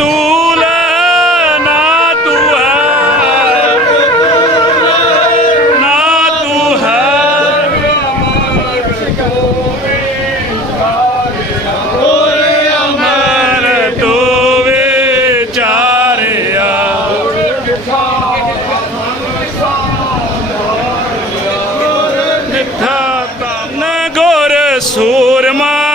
ਪੁਤੂਲ ਨਾ ਤੂੰ ਹੈ। ਨਾ ਤੂੰ ਹੈ। ਹੋਏ ਅਮਰ ਤੂੰ ਵਿਚਾਰਿਆ। ਨਿੱਠਾ ਤਨ ਗੁਰ ਸੂਰਮਾ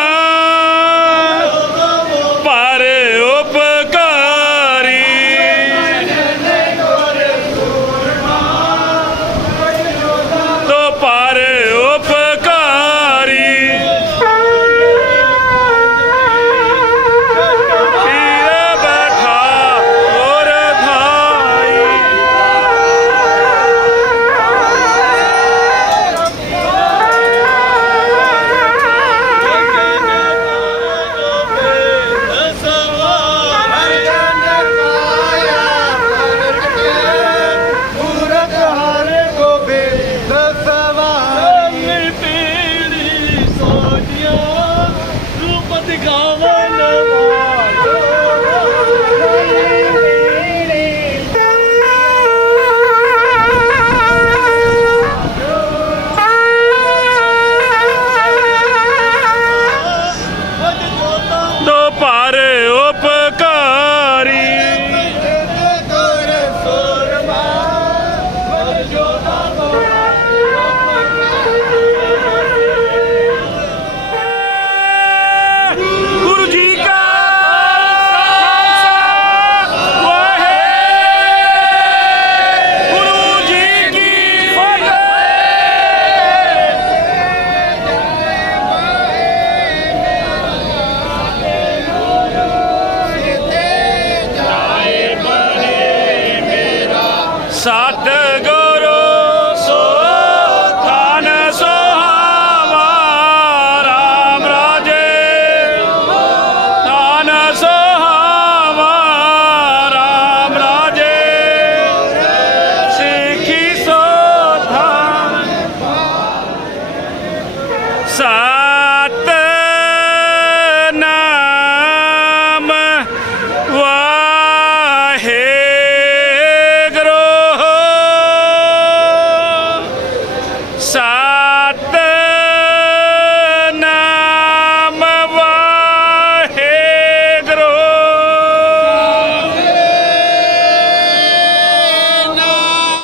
সাত